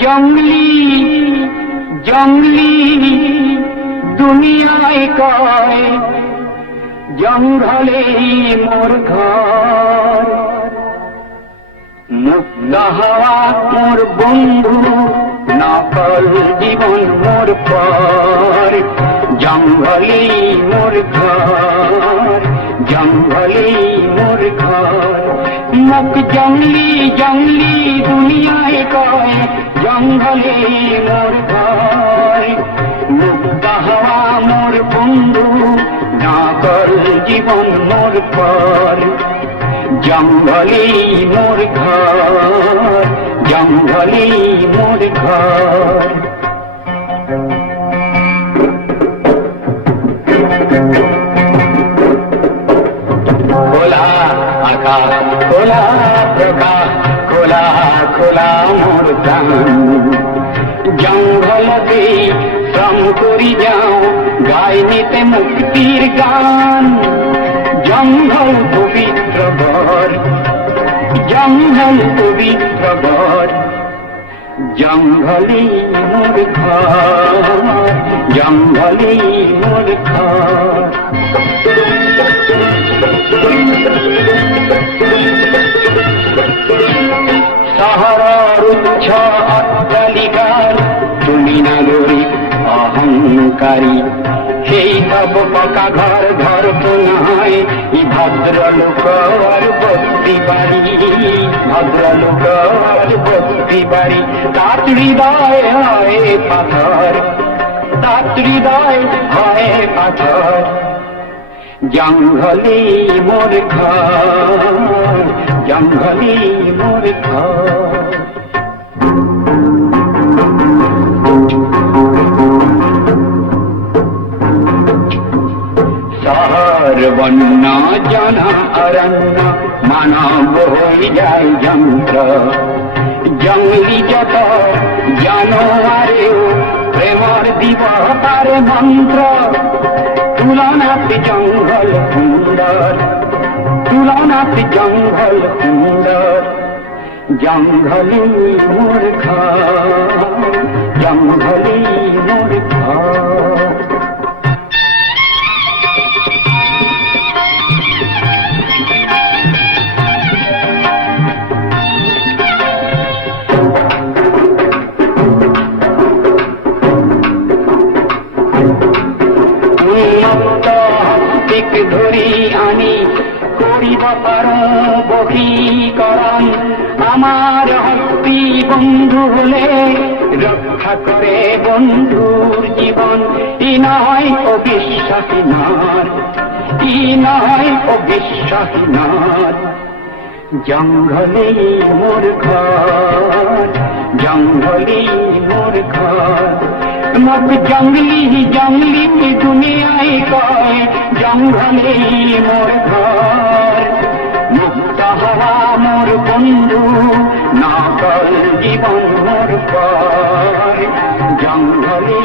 জঙ্গলি জঙ্গলি দুনিয়ায় কয় জঙ্গলেই মোর ঘর। মুক্ত হওয়া মোর বন্ধু, নকল জীবন মোর পর। জঙ্গলেই মোর ঘর, জঙ্গলেই মোর ঘর। মুখ জঙ্গলি জঙ্গলি দুনিয়ায় কয় জঙ্গলে মোর ঘর। মুক্ত হওয়া মোর বন্ধু, নকল জীবন মোর পর। জঙ্গলেই মোর ঘর, জঙ্গলেই মোর ঘর। খোলা আকাশ, খোলা প্রকাশ, খোলা খোলা মোর প্রাণ। জঙ্গলতে শ্রম করি যাও, গাই নিতে মুক্তির গান। জঙ্গল পবিত্র ঘর, জঙ্গল পবিত্র ঘর। জঙ্গলেই মোর ঘর, জঙ্গলেই মোর ঘর। শহরের উচ্চ অট্টালিকার তুমি নাগরিক অহংকারী। সেই সব পকা ঘর ঘর তো নয়, ভদ্রলোক আর বস্তি বাড়ি, ভদ্রলোক আর বস্তি বাড়ি। তার হৃদয় হয় পাথর, তার হৃদয় হয় পাথর। জঙ্গলেই মোর ঘর, জঙ্গলেই মোর ঘর। শহর বন্য জন অরণ্য, মানব হয়ে যায় যন্ত্র। জঙ্গলি যত জানোয়ারেও প্রেমর দিব তার মন্ত্র। তুলনাতে জঙ্গল সুন্দর, তুলনাতে জঙ্গল সুন্দর। জঙ্গলেই মোর ঘর, জঙ্গলেই মোর ঘর। ধরি আনি করিব পারো বশীকরণ। আমার হস্তি বন্ধু হলে রক্ষা করে বন্ধুর জীবন। ই নয় অবিশ্বাসী নর, ই নয় অবিশ্বাসী নর। জঙ্গলেই মোর ঘর, জঙ্গলেই মোর ঘর। মুখ জঙ্গলি জঙ্গলি দুনিয়ায় কয় জঙ্গলেই মোর ঘর। মুক্ত হওয়া মোর বন্ধু, নকল জীবন মোর পর। জঙ্গলে